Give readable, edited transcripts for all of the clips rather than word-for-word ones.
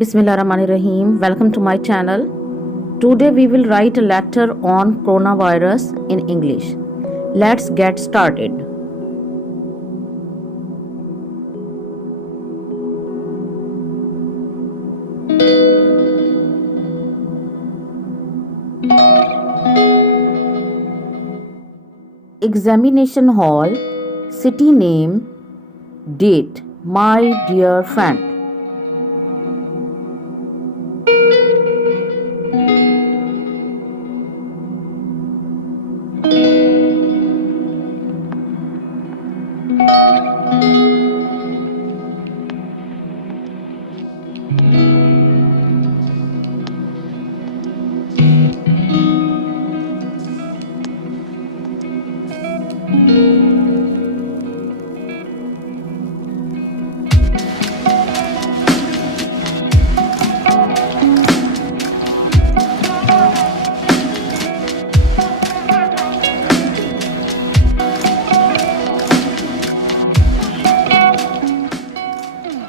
Bismillahirrahmanirrahim. Welcome to my channel. Today we will write a letter on coronavirus in English. Let's get started. Examination hall, city name, date, my dear friend.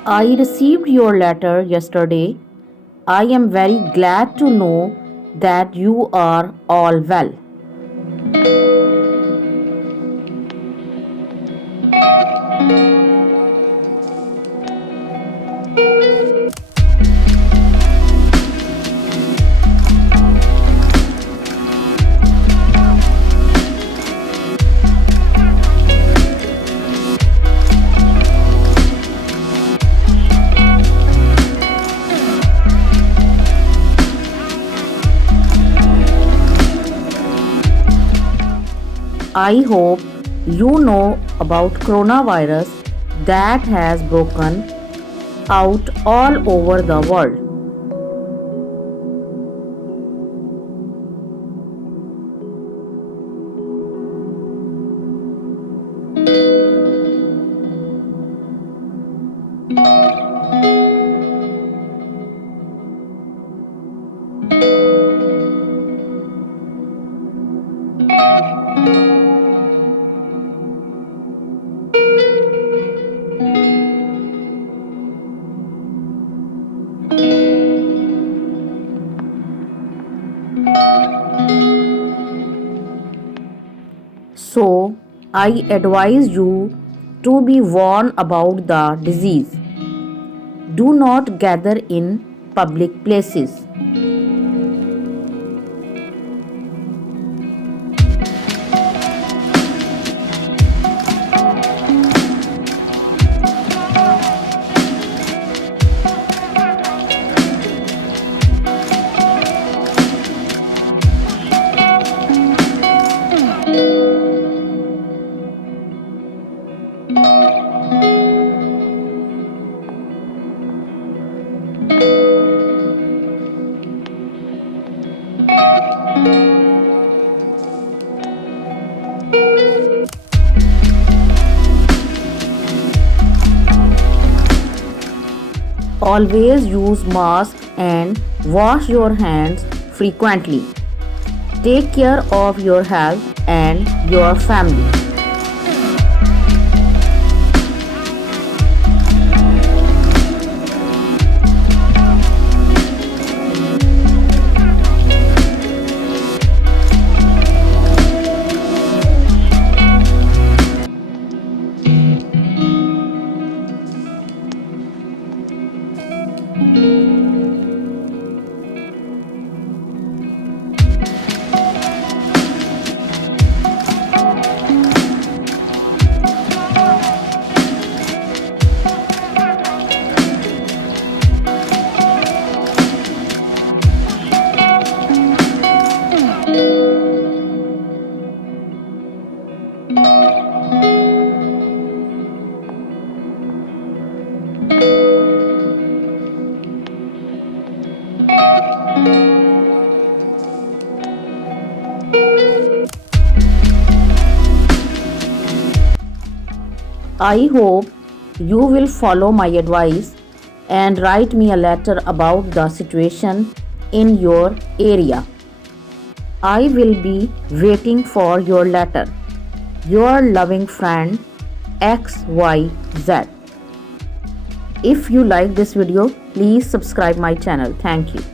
I received your letter yesterday. I am very glad to know that you are all well. I hope you know about coronavirus that has broken out all over the world. So, I advise you to be warned about the disease. Do not gather in public places. Always use mask and wash your hands frequently. Take care of your health and your family. I hope you will follow my advice and write me a letter about the situation in your area. I will be waiting for your letter. Your loving friend XYZ. If you like this video, please subscribe my channel. Thank you.